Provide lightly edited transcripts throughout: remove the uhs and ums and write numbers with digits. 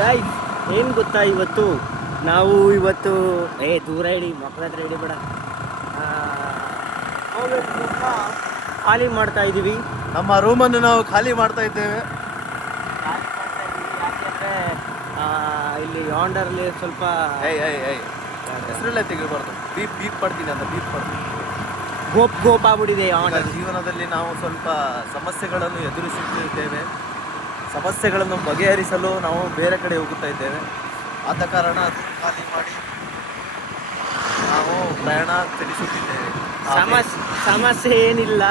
Guys ಏನು ಗೊತ್ತಾ, ಇವತ್ತು ದೂರ ಇಡಿ ಮಕ್ಕಳ ಹತ್ರ ಇಡಿ ಬೇಡ, ಖಾಲಿ ಮಾಡ್ತಾ ಇದ್ದೀವಿ. ನಮ್ಮ ರೂಮನ್ನು ನಾವು ಖಾಲಿ ಮಾಡ್ತಾ ಇದ್ದೇವೆ. ಯಾಕೆಂದರೆ ಇಲ್ಲಿ ಹಾಂಡರ್ಲಿ ಸ್ವಲ್ಪ ಹೆಸರಲ್ಲೇ ತೆಗಿಬಾರ್ದು, ಬೀಪ್ ಪಡ್ತೀನಿ ಅಂತ ಬೀಪ್ ಪಡ್ತೀನಿ. ಗೋಪ್ ಆಗ್ಬಿಟ್ಟಿದೆ. ಜೀವನದಲ್ಲಿ ನಾವು ಸ್ವಲ್ಪ ಸಮಸ್ಯೆಗಳನ್ನು ಎದುರಿಸುತ್ತಿದ್ದೇವೆ. ಸಮಸ್ಯೆಗಳನ್ನು ಬಗೆಹರಿಸಲು ನಾವು ಬೇರೆ ಕಡೆ ಹೋಗುತ್ತಾ ಇದ್ದೇವೆ. ಆದ ಕಾರಣ ಖಾಲಿ ಮಾಡಿ ನಾವು ಪ್ರಯಾಣ ತಿಳಿಸುತ್ತಿದ್ದೇವೆ. ಸಮಸ್ಯೆ ಏನಿಲ್ಲ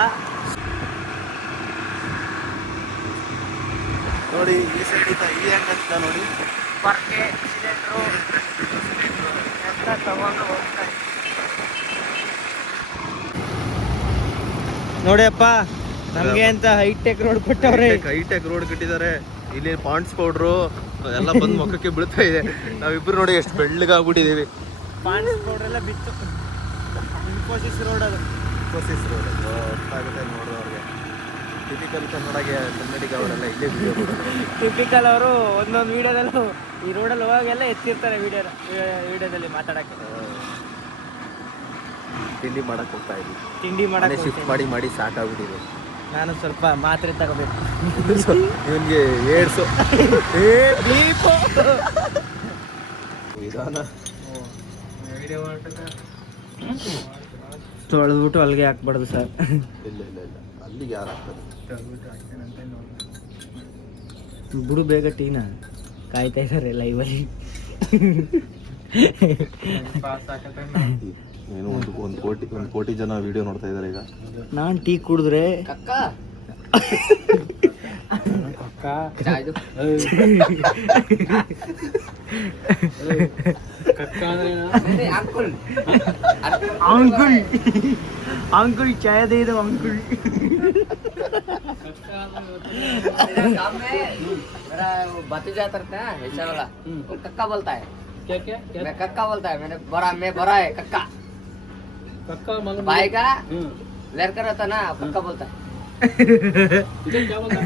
ನೋಡಿ, ಈ ಸೈಡಿಂದ ಈ ಅಂಗಡಿಂದ ನೋಡಿ ಪರ್ಕೆ ಸಿಲಿಂಡ್ರು ಎಲ್ಲ ತಗೊಂಡು ಹೋಗ್ತಾ ನೋಡಿ ಅಪ್ಪ, ನಮಗೆ ಅಂತ ಹೈಟೆಕ್ ರೋಡ್ ಕೊಟ್ಟವ್ರೆ. ಹೈಟೆಕ್ ರೋಡ್ ಕಟ್ಟಿದ್ದಾರೆ. ಇಲ್ಲಿ ಪಾಂಡ್ಸ್ ಪೌಡ್ರು ಎಲ್ಲ ಬಂದು ಮುಖಕ್ಕೆ ಬೀಳ್ತಾ ಇದೆ. ನಾವಿಬ್ರು ನೋಡಿ ಎಷ್ಟು ಬೆಳ್ಳಗಾಗ್ಬಿಟ್ಟಿದ್ದೀವಿ. ಪಾಂಡ್ಸ್ ಪೌಡರ್ ಎಲ್ಲ ಬಿತ್ತು. ಇನ್ಫೋಸಿಸ್ ರೋಡ್ ಗೊತ್ತಾಗುತ್ತೆ ನೋಡೋರಿಗೆ. ಟಿಪಿಕಲ್ ಕನ್ನಡಿಗ ಅವರೆಲ್ಲ ಇಲ್ಲೇ ವಿಡಿಯೋ ಕೊಡೋದು. ಟಿಪಿಕಲ್ ಅವರು ಒಂದೊಂದು ವಿಡಿಯೋದಲ್ಲೂ ಈ ರೋಡಲ್ಲಿ ಹೋಗಾಗೆಲ್ಲ ಎತ್ತಿರ್ತಾರೆ ವಿಡಿಯೋದಲ್ಲಿ ಮಾತಾಡಕ್ಕೆ. ತಿಂಡಿ ಮಾಡಕ್ಕೆ ಹೋಗ್ತಾ ಇದ್ವಿ. ತಿಂಡಿ ಮಾಡಕ್ಕೆ ಶಿಫ್ಟ್ ಮಾಡಿ ಸಾಕಾಗ್ಬಿಟ್ಟಿದೆ. ನಾನು ಸ್ವಲ್ಪ ಮಾತ್ರೆ ತಗೋಬೇಕು. ಇವನಿಗೆ ಏಡ್ಸು ವಿಧಾನ ತೊಳೆದ್ಬಿಟ್ಟು ಅಲ್ಲಿಗೆ ಹಾಕ್ಬಾರ್ದು ಸರ್. ಇಲ್ಲ ಅಲ್ಲಿಗೆ ಯಾರು ಹಾಕ್ತಾರೆ? ಬಿಡು ಬೇಗ ಟೀನ ಕಾಯ್ತಾ ಇದ್ದಾರೆ ಲೈವಲ್ಲಿ. ಏನು ಒಂದು ಕೋಟಿ ಜನ ವಿಡಿಯೋ ನೋಡ್ತಾ ಇದ್ದಾರೆ ಈಗ. ನಾನು ಟೀ ಕುಡಿದ್ರೆ अंकुल चाय दे दो अंकुल. मेरा भतीजा करता है ऐसा वाला, वो कक्का बोलता है. क्या मैं कक्का बोलता है. मैं बड़ा है कक्का भाई का लड़का रहता ना, कक्का बोलता है. क्या बोलता है?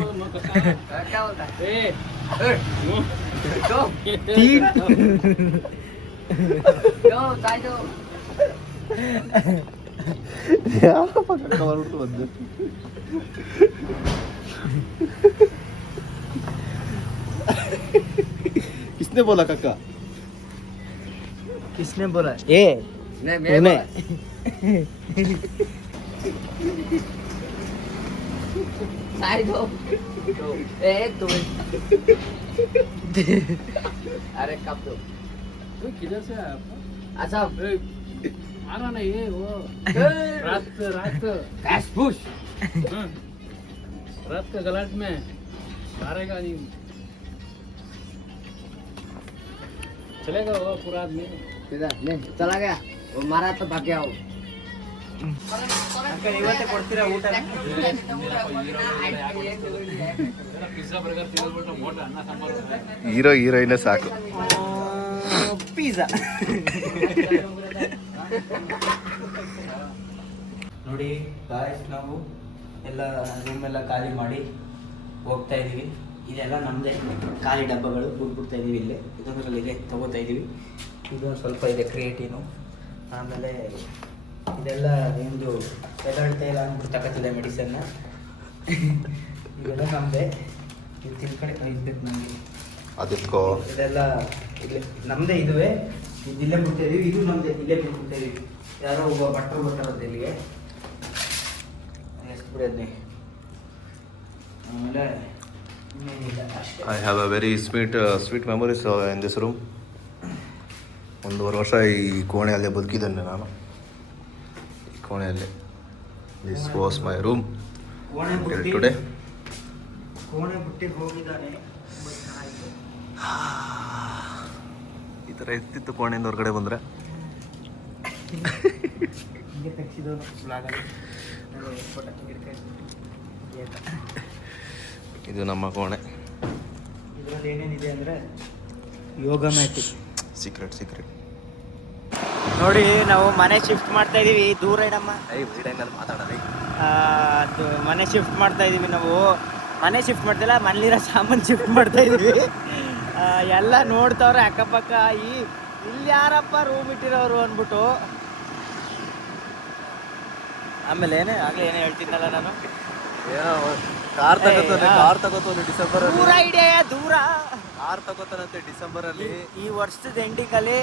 किसने बोला कक्का? किसने बोला? ए मैं एक दो. अरे कब दो? किधर से आया? अच्छा मारा नहीं है वो. रात कैश पुश रात का गलत में मारेगा नहीं. चलेगा वो पूरा आदमी. किधर नहीं चला गया वो, मारा तो भाग गया वो. ಇವತ್ತೇ ಕೊಡ್ತೀರಾ ಊಟ? ಪಿಜ್ಜಾ ಬರ್ಗರ್ ತಿನ್ನೋದ್ಬಿಟ್ಟು ಮೋಟ ಅನ್ನ ಸಾಂಬಾರು. ಹೀರೋಯಿನ್ ಸಾಕು. ಪಿಜ್ಜಾ ನೋಡಿ ಗಾಯ್ಸ್, ನಾವು ಎಲ್ಲ ರೂಮೆಲ್ಲ ಖಾಲಿ ಮಾಡಿ ಹೋಗ್ತಾ ಇದ್ದೀವಿ. ಇದೆಲ್ಲ ನಮ್ಮದೇ ಖಾಲಿ ಡಬ್ಬಗಳು ಬಿಟ್ಬಿಡ್ತಾ ಇದ್ದೀವಿ. ಇಲ್ಲೇ ಇದೊಂದರಲ್ಲಿದೆ ತೊಗೋತಾ ಇದ್ದೀವಿ. ಇದು ಸ್ವಲ್ಪ ಇದೆ ಕ್ರಿಯೇಟಿನು. ಆಮೇಲೆ ಇದೆಲ್ಲ ನಿಮ್ಮದು ಎದಳ್ತಾ ಇಲ್ಲ ಅಂದ್ಬಿಟ್ಟು ತಗೋತಿದೆ ಮೆಡಿಸನ್ನ. ಇದೆಲ್ಲ ನಮ್ಮದೇ. ಇದು ತಿನ್ಕಡೆ ಇದ್ಬೇಕು ನಮಗೆ. ಅದಕ್ಕೋ ಇದೆಲ್ಲ ಇಲ್ಲೇ ನಮ್ಮದೇ. ಇದುವೇ ಇಲ್ಲೇ ಬಿಡ್ತಾಯಿದ್ದೀವಿ. ಇದು ನಮ್ಮದೇ, ಇಲ್ಲೇ ಬಿಟ್ಬಿಡ್ತಾಯಿದ್ದೀವಿ. ಯಾರೋ ಒಬ್ಬ ಭಟ್ರು ಬರ್ತಾರದ್ದು ಇಲ್ಲಿಗೆ, ಎಷ್ಟು ಬಿಡೋದನ್ನೇ. ಆಮೇಲೆ I have a very sweet memories in this room. 1.5 ವರ್ಷ ಈ ಕೋಣೆಯಲ್ಲೇ ಬದುಕಿದ್ದೇನೆ ನಾನು. ಈ ಕೋಣೆಯಲ್ಲೇ. This was my room today. ಕೋಣೆ ಬಿಟ್ಟು ಹೋಗಿದ್ದಾನೆ. ಈ ಥರ ಇರ್ತಿತ್ತು ಕೋಣೆಯಿಂದ ಹೊರಗಡೆ ಬಂದರೆ. ಹಿಂಗೆ ತೆಗ್ಸಿದವನು ಬ್ಲಾಗಲ್ಲಿ ಇದು ನಮ್ಮ ಕೋಣೆ. ಇದರಲ್ಲಿ ಏನೇನಿದೆ ಅಂದರೆ ಯೋಗ ಮ್ಯಾಟು, ಸೀಕ್ರೆಟ್ ನೋಡಿ ನಾವು ಮನೆ ಶಿಫ್ಟ್ ಮಾಡ್ತಾ ಇದೀವಿ. ದೂರ ಇಡಮ್ಮ. ಮಾತಾಡೋದು ಅದು ಮನೆ ಶಿಫ್ಟ್ ಮಾಡ್ತಾ ಇದೀವಿ ನಾವು. ಮನೆ ಶಿಫ್ಟ್ ಮಾಡ್ತಿಲ್ಲ, ಮನೇಲಿರೋ ಸಾಮಾನು ಶಿಫ್ಟ್ ಮಾಡ್ತಾ ಇದೀವಿ. ಎಲ್ಲ ನೋಡ್ತಾವ್ರೆ ಅಕ್ಕಪಕ್ಕ, ಇಲ್ಲಿ ಯಾರಪ್ಪ ರೂಮ್ ಇಟ್ಟಿರೋರು ಅಂದ್ಬಿಟ್ಟು. ಆಮೇಲೆ ಏನೇ ಹೇಳ್ತಿದ್ದಲ್ಲ ನಾನು, ಕಾರ್ ತಗೋತಾನೆ ಡಿಸೆಂಬರ್ ಅಲ್ಲಿ. ದೂರ ಇದೆಯಾ ದೂರ. ಕಾರ್ ತಗೋತಾನಂತೆ ಡಿಸೆಂಬರ್ ಅಲ್ಲಿ. ಈ ವರ್ಷದ ಎಂಡಿಂಗಲ್ಲಿ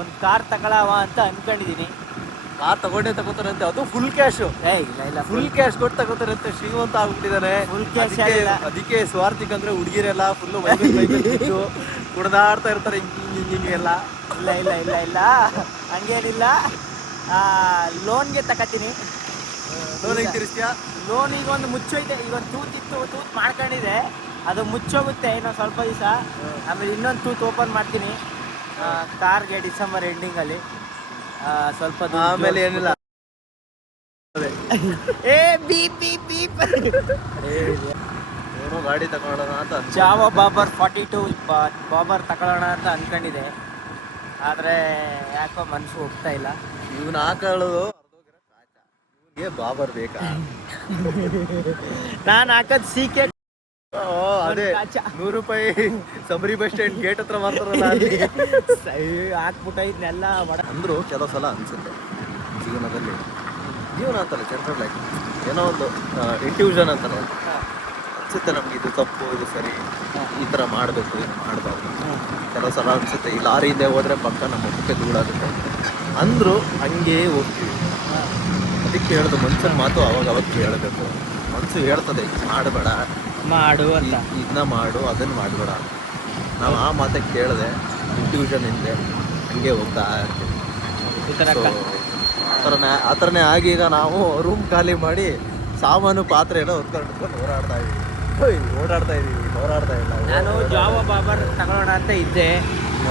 ಒಂದು ಕಾರ್ ತಗೊಳವ ಅಂತ ಅನ್ಕೊಂಡಿದೀನಿ. ಕಾರ್ ತಗೋತಾರಂತೆ, ಅದು ಫುಲ್ ಕ್ಯಾಶ್. ಇಲ್ಲ ಫುಲ್ ಕ್ಯಾಶ್ ಕೊಟ್ಟು ತಗೋತಾರಂತೆ. ಶ್ರೀಮಂತ ಆಗ್ಬಿಟ್ಟಿದ್ದಾನೆ. ಫುಲ್ ಕ್ಯಾಶ್ ಅದಕ್ಕೆ ಸ್ವಾರ್ಥಿಕ್ ಅಂದ್ರೆ ಹುಡುಗಿರೆಲ್ಲ ಫುಲ್ ಕುಡ್ದಾಡ್ತಾ ಇರ್ತಾರೆ ಹಿಂಗೆಲ್ಲ. ಇಲ್ಲ ಹಂಗೇನಿಲ್ಲ. ಲೋನ್ಗೆ ತಗೋತೀನಿ. ಲೋನ್ ಹೆಂಗ್ ತಿರ್ಸ್ತೀಯಾ? ಲೋನ್ ಈಗ ಒಂದು ಮುಚ್ಚೋಯ್ತೆ. ಈಗ ಒಂದು ತೂತ್ ಮಾಡ್ಕೊಂಡಿದೆ, ಅದು ಮುಚ್ಚೋಗುತ್ತೆ ಇನ್ನೊಂದು ಸ್ವಲ್ಪ ದಿವಸ. ಆಮೇಲೆ ಇನ್ನೊಂದು ತೂತ್ ಓಪನ್ ಮಾಡ್ತೀನಿ ಕಾರ್ಗೆ ಡಿಸೆಂಬರ್ ಎಂಡಿಂಗಲ್ಲಿ. ಸ್ವಲ್ಪ ಆಮೇಲೆ ಏನಿಲ್ಲ, ಏನೋ ಗಾಡಿ ತಗೊಳ್ಳೋಣ ಅಂತ ಜಾವಾ ಬಾಬರ್ 42 ಬಾಬರ್ ತಗೊಳ್ಳೋಣ ಅಂತ ಅನ್ಕೊಂಡಿದೆ. ಆದರೆ ಯಾಕೋ ಮನಸ್ಸು ಹೋಗ್ತಾ ಇಲ್ಲ. ಇವನ್ ಹಾಕೊಳ್ಳೋದು ಇವನಿಗೆ ಬಾಬರ್ ಬೇಕಾ? ನಾನು ಹಾಕೋದು CK. ಅದೇ 100 ರೂಪಾಯಿ ಸಬರಿ ಬಸ್ ಸ್ಟ್ಯಾಂಡ್ ಗೇಟ್ ಹತ್ರ ಮಾಡ್ತಾರಲ್ಲ, ಹಾಕ್ಬಿಟ್ಟೈದ್ನೆಲ್ಲ ಅಂದ್ರು ಕೆಲವು ಸಲ ಅನ್ಸುತ್ತೆ ಜೀವನ ಅಂತಲ್ಲ, ಜನರಲ್ ಆಗಿ ಏನೋ ಒಂದು ಇಂಟ್ಯೂಷನ್ ಅಂತಾರೆ, ಅನ್ಸುತ್ತೆ ನಮ್ಗೆ ಇದು ತಪ್ಪು, ಇದು ಸರಿ, ಈ ಥರ ಮಾಡಬೇಕು, ಇದು ಮಾಡಬಾರ್ದು. ಕೆಲವು ಸಲ ಅನ್ಸುತ್ತೆ ಈ ಲಾರಿ ಹಿಂದೆ ಹೋದ್ರೆ ಪಕ್ಕ ನಮ್ಮ ಮುಖಕ್ಕೆ ಧೂಳಾಗುತ್ತೆ ಅಂದ್ರು ಹಂಗೇ ಹೋಗ್ತೀವಿ. ಅದಕ್ಕೆ ಹೇಳೋದು ಮನ್ಸನ ಮಾತು ಅವಾಗ ಕೇಳಬೇಕು. ಮನಸ್ಸು ಹೇಳ್ತದೆ ಮಾಡಬೇಡ, ಮಾಡು ಅಂತ, ಇದನ್ನ ಮಾಡು, ಅದನ್ನು ಮಾಡಬೇಡ. ನಾವು ಆ ಮಾತಕ್ಕೆ ಕೇಳದೆ ಇಂಟ್ಯೂಷನ್ ಹಿಂದೆ ಹಂಗೆ ಹೋಗ್ತಾ ಇರ್ತೀವಿ. ಆ ಥರನೇ ಆಗಿ ಈಗ ನಾವು ರೂಮ್ ಖಾಲಿ ಮಾಡಿ ಸಾಮಾನು ಪಾತ್ರೆ ಎಲ್ಲ ಹೊತ್ಕೊಂಡು ಹೋರಾಡ್ತಾ ಇಲ್ಲ. ನಾನು ಜಾವಾ ಬಾಬರ್ ತಗೊಳ್ಳೋಣ ಅಂತ ಇದ್ದೆ,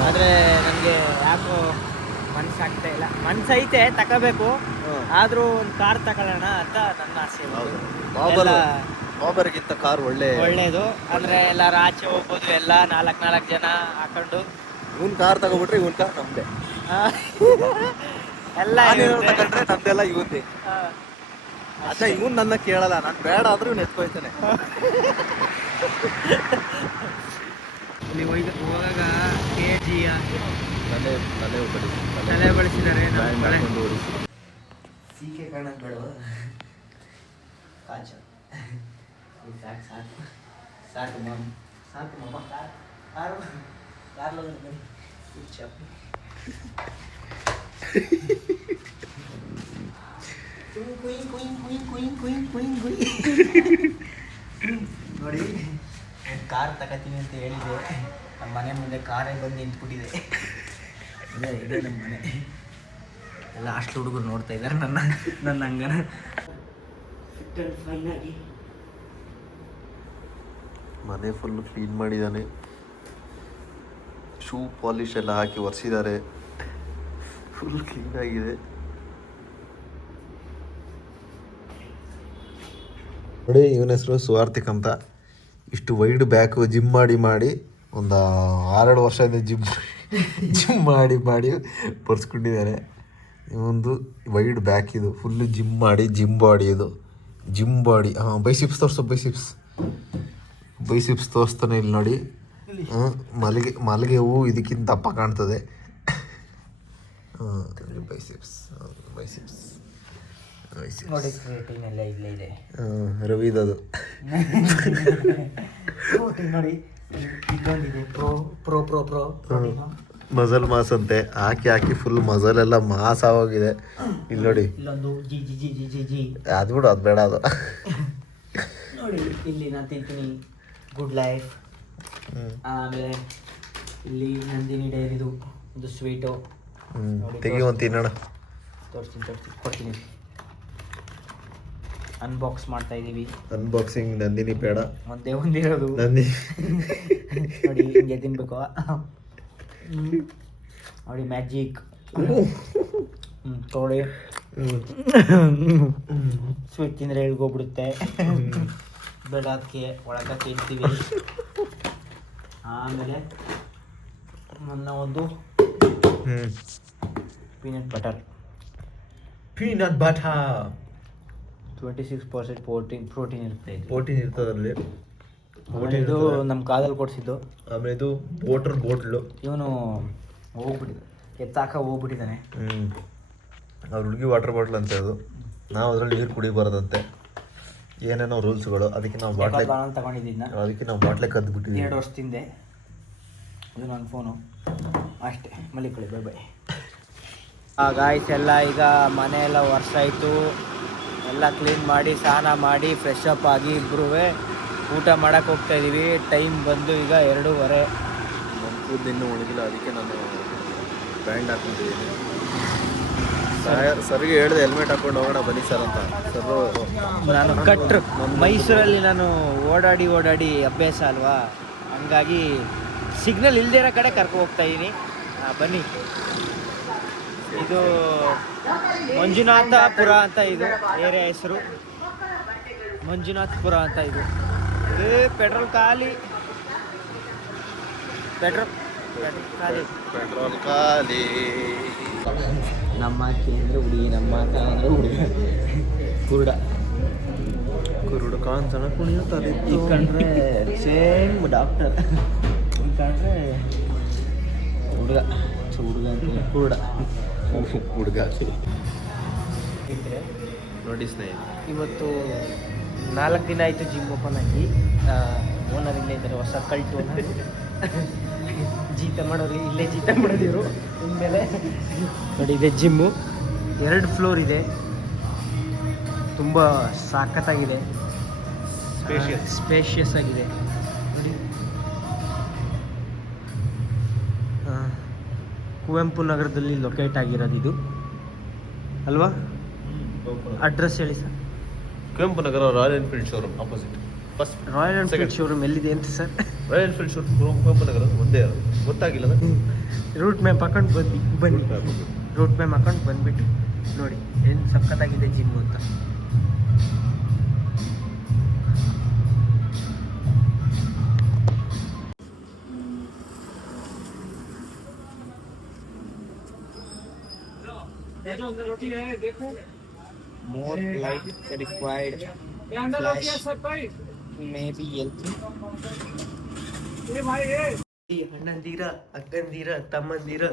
ಆದರೆ ನನಗೆ ಯಾಕೋ ಮನಸ್ಸಾಗ್ತಾ ಇಲ್ಲ. ಮನಸ್ಸೈತೆ ತಗೋಬೇಕು, ಆದರೂ ಒಂದು ಕಾರ್ ತಗೊಳ್ಳೋಣ ಅಂತ ನನ್ನ ಆಸೆ. ಬಾಬರ್ಗಿಂತ ಕಾರ್ ಒಳ್ಳೇದು. ಅಂದರೆ ಎಲ್ಲಾರು ಆಚೆ ಹೋಗ್ಬೋದು, ಎಲ್ಲ 4 ಜನ ಹಾಕೊಂಡು. ಇವನ್ ಕಾರ್ ತಗೋಬಿಟ್ರೆ ಇವನ್ ಕಾರ್ ನಮ್ದೆ, ಎಲ್ಲ ತಗೊಂಡ್ರೆ ನಮ್ದೆಲ್ಲ ಇವನ್ದೇ. ಅಷ್ಟೇ, ಇವನ್ ನನ್ನ ಕೇಳಲ್ಲ, ನಾನು ಬೇಡ ಆದ್ರೂ ಇವ್ನು ಎತ್ಕೊಯ್ತಾನೆ. ಹೋಗಾಗ KG ತಲೆ ಬಳಸಿದ್ದಾರೆ. CK ಕಾಣಕ್ ಬೇಡ, ಕಾಚ ಸಾಕು ಮಮ್ಮ ಕಾರ್ಲು ಚಾಪಿ ನೋಡಿ, ಕಾರ್ ತಗೋತೀನಿ ಅಂತ ಹೇಳಿದೆ. ನಮ್ಮ ಮನೆ ಮುಂದೆ ಕಾರೇ ಬಂದು ನಿಂತ್ಬಿಟ್ಟಿದೆ. ಇದೆ ನಮ್ಮ ಮನೆ. ಎಲ್ಲ ಅಷ್ಟು ಹುಡುಗರು ನೋಡ್ತಾ ಇದ್ದಾರೆ ನನ್ನ ಹಂಗನ. ಮನೆ ಫುಲ್ ಕ್ಲೀನ್ ಮಾಡಿದ್ದಾನೆ. ಶೂ ಪಾಲಿಶ್ ಎಲ್ಲ ಹಾಕಿ ಒರೆಸಿದ್ದಾರೆ. ಫುಲ್ ಕ್ಲೀನ್ ಆಗಿದೆ ನೋಡಿ. ಇವನ ಹೆಸರು ಸ್ವಾರ್ಥಿಕ್ ಅಂತ. ಇಷ್ಟು ವೈಡ್ ಬ್ಯಾಕು ಜಿಮ್ ಮಾಡಿ ಒಂದು 6 ವರ್ಷದಿಂದ ಜಿಮ್ ಮಾಡಿ ಪರ್ಸ್ಕೊಂಡಿದ್ದಾನೆ. ಒಂದು ವೈಡ್ ಬ್ಯಾಕ್ ಇದು ಫುಲ್ಲು ಜಿಮ್ ಮಾಡಿ ಜಿಮ್ ಬಾಡಿ. ಬೈಸಿಪ್ಸ್ ತೋರಿಸು, ಬೈಸಿಪ್ಸ್ ತೋರಿಸ್ತಾನೆ ಇಲ್ಲಿ ನೋಡಿ. ಮಲ್ಲಿಗೆ ಹೂವು ಇದಕ್ಕಿಂತ ದಪ್ಪ ಕಾಣ್ತದೆ. ಬೈಸಿಪ್ಸ್ ನೋಡಿ, ಕ್ರಿಯೇಟಿನ್ ಎಲ್ಲ ಇಲ್ಲೇ ಇದೆ. ರವಿದದು ನೋಡಿ, ಇಲ್ಲೊಂದಿದೆ ಪ್ರೋ ಮಜಲ್ ಮಾಸ್ ಅಂತೆ. ಹಾಕಿ ಫುಲ್ ಮಜಲ್ ಎಲ್ಲ ಮಾಸ್ ಆಗೋಗಿದೆ. ಇಲ್ಲಿ ನೋಡಿ, ಇಲ್ಲೊಂದು ಜಿ ಅದು ಬಿಡು, ಅದು ಬೇಡ. ಅದು ನೋಡಿ, ಇಲ್ಲಿ ನಾನು ತಿಂತೀನಿ ಗುಡ್ ಲೈಫ್. ಆಮೇಲೆ ಇಲ್ಲಿ ನಂದಿನಿ ಡೈರಿದು ಒಂದು ಸ್ವೀಟು. ತೆಗಿಯುವಂತ ತಿನ್ನೋಣ. ತೋರಿಸ್ತೀನಿ ಕೊಡ್ತೀನಿ. ಅನ್ಬಾಕ್ಸ್ ಮಾಡ್ತಾ ಇದ್ದೀವಿ. ಅನ್ಬಾಕ್ಸಿಂಗ್ ನಂದಿನಿ ಬೇಡ, ಒಂದಿರೋದು ನಂದಿನಿ. ನೋಡಿ, ಹಿಂಗೆ ತಿನ್ಬೇಕು. ನೋಡಿ, ಮ್ಯಾಜಿಕ್ ತೊಗೊಳ್ಳಿ. ಸ್ವೀಟ್ ತಿಂದರೆ ಎಳ್ಗೋಗ್ಬಿಡುತ್ತೆ. ಬೇಡ, ಅದಕ್ಕೆ ಒಳಗೆ ತಿಂತೀವಿ. ಆಮೇಲೆ ನನ್ನ ಒಂದು peanut butter. Peanut butter 26% protein ಇರುತ್ತೆ ಇದು. ಪ್ರೋಟೀನ್ ಇರ್ತದಲ್ಲಿ. ಇದು ನಮ್ಮ ಕಾದಲ್ಲಿ ಕೊಡಿಸಿದ್ದು. ಆಮೇಲೆ ಇದು ವಾಟರ್ ಬಾಟ್ಲು. ಇವನು ಹೋಗ್ಬಿಟ್ಟಿದ್ದ, ಎತ್ತಾಕ ಹೋಗ್ಬಿಟ್ಟಿದ್ದಾನೆ. ಅವ್ರ ಹುಡುಗಿ ವಾಟರ್ ಬಾಟ್ಲ್ ಅಂತೆ ಅದು. ನಾವು ಅದರಲ್ಲಿ ನೀರು ಕುಡಿಬಾರ್ದಂತೆ, ಏನೇನೋ ರೂಲ್ಸ್ಗಳು. ಅದಕ್ಕೆ ನಾವು ಬಾಟ್ಲೆ ಕದ್ದುಬಿಟ್ಟಿದ್ದೀವಿ 2 ವರ್ಷದಿಂದ. ಇದು ನನ್ನ ಫೋನು ಅಷ್ಟೇ. ಮಲ್ಲಿಕೊಳ್ಳಿ, ಬೈ ಬೈ. ಗಾಯ್ಸ್ ಎಲ್ಲ ಈಗ ಮನೆ ಎಲ್ಲ ಒರೆಸಾಯಿತು, ಎಲ್ಲ ಕ್ಲೀನ್ ಮಾಡಿ ಸ್ನಾನ ಮಾಡಿ ಫ್ರೆಶ್ ಅಪ್ ಆಗಿ ಇಬ್ಬರೂ ಊಟ ಮಾಡೋಕ್ಕೆ ಹೋಗ್ತಾಯಿದ್ದೀವಿ. ಟೈಮ್ ಬಂದು ಈಗ 2:30. ನಮ್ಮ ಕೂದಲು ಇನ್ನೂ ಒಣಗಿಲ್ಲ, ಅದಕ್ಕೆ ನಾನು ಬ್ಯಾಂಡ್ ಹಾಕ್ಕೊಂಡಿದ್ದೀನಿ. ಸರ್ಗೆ ಹೇಳಿದೆ ಹೆಲ್ಮೆಟ್ ಹಾಕೊಂಡು ಹೋಗೋಣ ಬನ್ನಿ ಸರ್ ಅಂತ. ಸರ್ ನಾನು ಕಟ್ರು ಮೈಸೂರಲ್ಲಿ ನಾನು ಓಡಾಡಿ ಅಭ್ಯಾಸ ಅಲ್ವಾ, ಹಂಗಾಗಿ ಸಿಗ್ನಲ್ ಇಲ್ಲದೇ ಇರೋ ಕಡೆ ಕರ್ಕೊ ಹೋಗ್ತಾಯಿದ್ದೀನಿ. ಬನ್ನಿ. ಇದು ಮಂಜುನಾಥಪುರ ಅಂತ, ಇದು ಏರಿಯಾ ಹೆಸರು ಮಂಜುನಾಥಪುರ ಅಂತ. ಇದು ಪೆಟ್ರೋಲ್ ಖಾಲಿ. ನಮ್ಮ ಅಕ್ಕಿ ಅಂದರೆ ಹುಡುಗಿ, ನಮ್ಮ ಅಕ್ಕ ಅಂದರೆ ಹುಡುಗ. ಕುರುಡ ಕಾಣ್ಸೋಣ ಕುಣಿಯುತ್ತಾರೆ. ಈ ಕಂಡ್ರೆ ಸೇಮ್ ಡಾಕ್ಟರ್, ಈ ಕಂಡ್ರೆ ಹುಡುಗ ಅಂತ ಕುರುಡ ಹುಡುಗ. ನೋಡಿ ಸ್ನೇಹಿತ, ಇವತ್ತು 4 ದಿನ ಆಯಿತು ಜಿಮ್ ಓಪನ್ ಆಗಿ. ಓನರ್ ಇಲ್ಲೇ ಇದ್ದಾರೆ, ಹೊಸ ಕಲ್ಟ್ ಓನರ್. ಜೀತ ಮಾಡೋರು ಇಲ್ಲೇ ಜೀತ ಮಾಡೋದಿವರು ಇನ್ಮೇಲೆ. ನೋಡಿ, ಇದೆ ಜಿಮ್ಮು. 2 ಫ್ಲೋರ್ ಇದೆ, ತುಂಬ ಸಖತ್ತಾಗಿದೆ, ಸ್ಪೇಷಿಯಸ್ ಆಗಿದೆ. ನೋಡಿ, ಕುವೆಂಪು ನಗರದಲ್ಲಿ ಲೊಕೇಟ್ ಆಗಿರೋದು ಇದು ಅಲ್ವಾ? ಅಡ್ರೆಸ್ ಹೇಳಿ sir. Kuvempu Nagar Royal Enfield showroom opposite. First Royal Enfield showroom ಎಲ್ಲಿದೆ ಅಂತ sir? Royal Enfield showroom Kuvempu Nagar ಒಂದೇ ಗೊತ್ತಾಗಿಲ್ಲ. ರೂಟ್ ಮ್ಯಾಪ್ ಹಾಕೊಂಡು ಬನ್ನಿ. ರೂಟ್ ಮ್ಯಾಪ್ ಹಾಕೊಂಡು ಬಂದುಬಿಟ್ಟು ನೋಡಿ ಏನು ಸಖತ್ತಾಗಿದೆ ಜಿಮ್ ಅಂತ. More light required. Flash may be helpful. ಅಣ್ಣಂದಿರ, ಅಕ್ಕಂದಿರ, ತಮ್ಮಂದಿರ,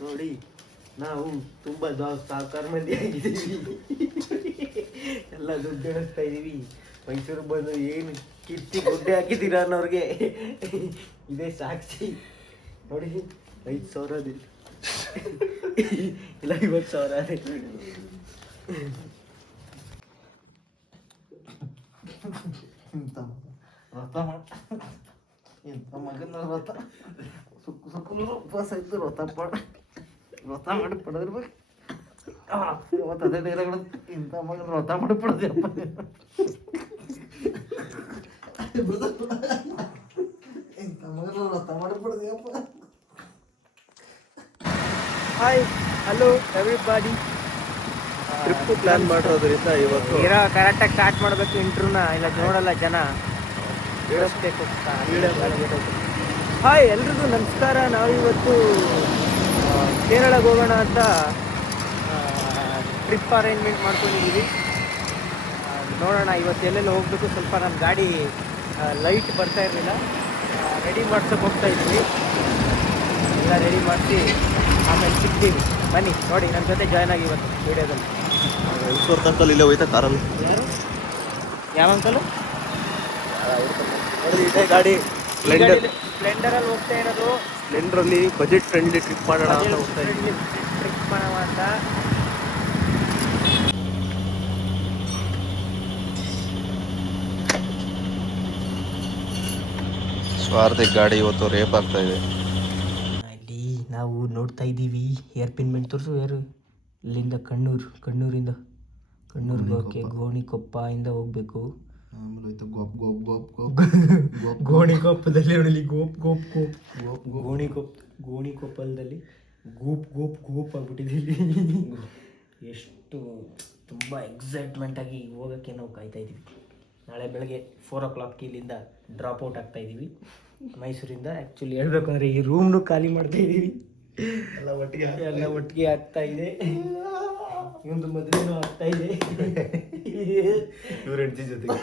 ನೋಡಿ ನಾವು ತುಂಬ ಸಾಕಾರ ಮಂದಿ ಆಗಿದ್ದೀವಿ. ಎಲ್ಲ ದುಡ್ಡು ಎಣಿಸ್ತಾ ಇದ್ದೀವಿ. ಮೈಸೂರಿಗೆ ಬಂದು ಏನು ಕಿತ್ತಿ ಗುಡ್ಡೆ ಹಾಕಿದ್ದೀರ ಅನ್ನೋರಿಗೆ ಇದೇ ಸಾಕ್ಷಿ. ನೋಡಿ, 5,000 ಇಲ್ಲ 50,000 ಅದೇ. ಎಂತ ಮಗನ ವ್ರತ, ಸುಕ್ಕಲು ಉಪವಾಸ ಇದ್ದು ವ್ರತ ಮಾಡಿ ಪಡೆದಿರ್ಬೇಕು. ಇವತ್ತು ಅದೇ ಡೈಲಾಗ್ಗಳು, ಇಂಥ ಮಗನ ವ್ರತ ಮಾಡಿ ಪಡೆದಪ್ಪ. ಇಂಥ ಮಗನ ವ್ರತ ಮಾಡಿ ಪಡೆದಪ್ಪ. Hi, hello everybody. Trip plan ಮಾಡೋದ್ರಿಂದ ಇವತ್ತು ಇರೋ ಕರೆಕ್ಟಾಗಿ ಸ್ಟಾರ್ಟ್ ಮಾಡಬೇಕು ಇಂಟ್ರೂನ, ಇಲ್ಲ ನೋಡಲ್ಲ ಜನ. ಹಾಯ್ ಎಲ್ರಿಗೂ ನಮಸ್ಕಾರ. ನಾವಿವತ್ತು ಕೇರಳಕ್ಕೆ ಹೋಗೋಣ ಅಂತ ಟ್ರಿಪ್ ಅರೇಂಜ್ಮೆಂಟ್ ಮಾಡ್ಕೊಂಡಿದ್ದೀವಿ. ನೋಡೋಣ ಇವತ್ತು ಎಲ್ಲೆಲ್ಲಿ ಹೋಗಬೇಕು. ಸ್ವಲ್ಪ ನಮ್ಮ ಗಾಡಿ ಲೈಟ್ ಬರ್ತಾ ಇರಲಿಲ್ಲ, ರೆಡಿ ಮಾಡ್ಸೋಕೆ ಹೋಗ್ತಾ ಇದ್ವಿ. ಎಲ್ಲ ರೆಡಿ ಮಾಡಿಸಿ ಆಮೇಲೆ ಸಿಗ್ತೀವಿ. ಬನ್ನಿ ನೋಡಿ, ನನ್ನ ಜೊತೆ ಜಾಯ್ನ್ ಆಗಿ ಇವತ್ತು ವೀಡಿಯೋದಲ್ಲಿ. ಅಂಕಲ್ ಇಲ್ಲೇ ಹೋಯ್ತಾ ಕಾರಲ್ಲಿ? ಯಾರು? ಯಾವ ಅಂಕಲು? ಇದೇ ಗಾಡಿ ಸ್ಪ್ಲೆಂಡರಲ್ಲಿ ಹೋಗ್ತಾ ಇರೋದು. ಸ್ಪ್ಲೆಂಡರಲ್ಲಿ ಬಜೆಟ್ ಫ್ರೆಂಡ್ಲಿ ಟ್ರಿಪ್ ಮಾಡೋಣ ಅಂತ ಹೋಗ್ತಾ ಇದ್ದೀವಿ. ಟ್ರಿಪ್ ಮಾಡೋಣ ಅಂತ. ಸ್ವಾರ್ಥಿ ಗಾಡಿ ಇವತ್ತು ರೇಪ್ ಆಗ್ತಾ ಇದೆ. ಇಲ್ಲಿ ನಾವು ನೋಡ್ತಾ ಇದ್ದೀವಿ. ಏರ್ಪಿನ್ ಮೆಂಟ್ ತೋರಿಸು. ಯಾರು ಇಲ್ಲಿಂದ ಕಣ್ಣೂರಿಗೆ ಹೋಗಕ್ಕೆ ಗೋಣಿಕೊಪ್ಪ ಇಂದ ಹೋಗ್ಬೇಕು. ಗೋಣಿಕೊಪ್ಪದಲ್ಲಿ ನೋಡಿ, ಗೋಣಿಕೊಪ್ಪಲದಲ್ಲಿ ಗೋಪ್ ಆಗ್ಬಿಟ್ಟಿದ್ದೀವಿ. ಎಷ್ಟು ತುಂಬ ಎಕ್ಸೈಟ್ಮೆಂಟ್ ಆಗಿ ಹೋಗೋಕ್ಕೆ ನಾವು ಕಾಯ್ತಾ ಇದ್ದೀವಿ. ನಾಳೆ ಬೆಳಗ್ಗೆ 4 o'clock ಇಲ್ಲಿಂದ ಡ್ರಾಪ್ ಔಟ್ ಆಗ್ತಾ ಇದ್ದೀವಿ ಮೈಸೂರಿಂದ. ಆ್ಯಕ್ಚುಲಿ ಹೇಳ್ಬೇಕು ಅಂದರೆ ಈ ರೂಮ್ನು ಖಾಲಿ ಮಾಡ್ತಾ ಇದ್ದೀವಿ. ಎಲ್ಲ ಒಟ್ಟಿಗೆ ಎಲ್ಲ ಒಟ್ಟಿಗೆ ಆಗ್ತಾ ಇದೆ. ಇವೊಂದು ಮದುವೆನೂ ಆಗ್ತಾ ಇದೆ. ಇವ್ರ ಹೆಂಡತಿ ಜೊತೆಗೆ